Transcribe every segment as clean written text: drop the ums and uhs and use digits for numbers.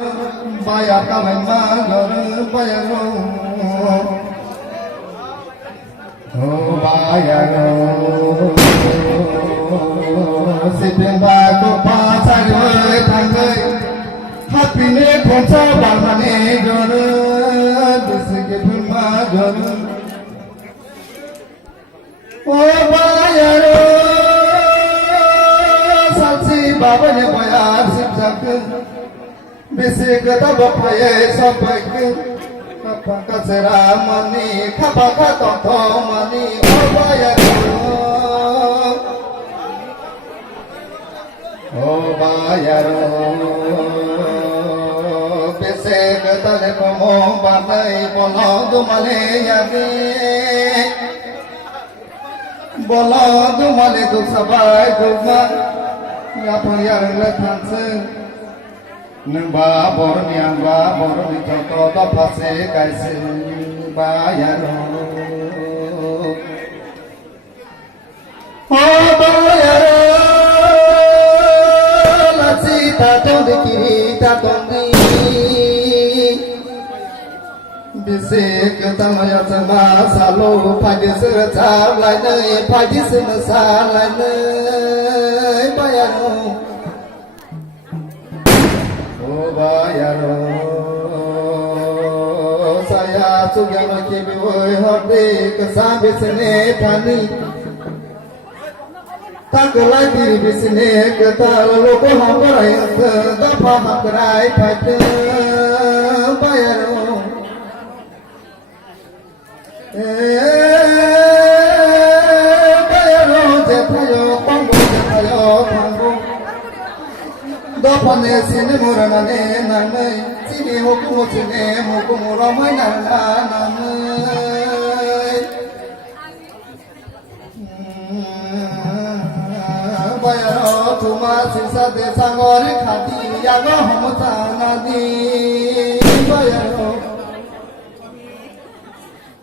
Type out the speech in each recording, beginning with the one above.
Bayar kamay magar bayar oh bayar sipin bago pasar thangkai hapine khoncha balmane gor bisike magar oh bayar salsi babane bayar sipjak Bisik tabak paye sampai apa keseramani apa kata tomani oh bayar bisik tale komo batai bolo dumale yagi bolo dumale tu sabai duma ya payar letanse Nâng ba bor miang ba bor mi cho to pa se kai se ba ya ro oh ba ya ro la si ta ton de ki ta ton ni bise ke ta ma ya sa ma sa lo pa de se cha lai nei pa ji se na sa lai nei ba ya ro bayar saya sugeng kibi oi horde kesambe sene thani tak lagi di sini kita loko hamrai da pa hamrai phat bayar bayar je thayo panggo je thayo panggo Dopane sini muranane nanai sini hukum sini hukum ramai nanai bayar cuma sisa desa ngori khati yang hamta nadi bayar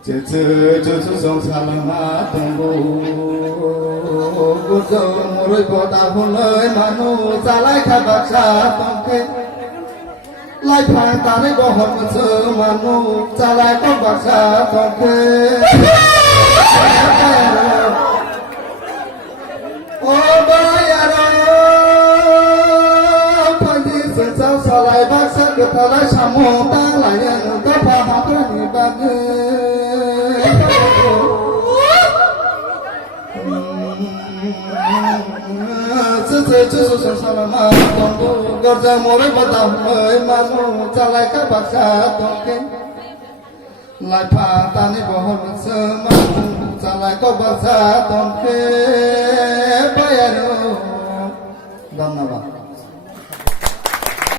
Cucu song salama tunggu Guzo murui kota hulai manu salai khabak sa tongke Lai phang tani bohot guzo manu salai khabak sa tongke Oh bayar Pagi sensau salai baksa ketalai samu tang layan Kapa hakrani bagai Cucu sama tunggu kerja mulai batang mulai manu calai kabak satongken lai patani bohor semanu calai kabak satongken bayar dam naba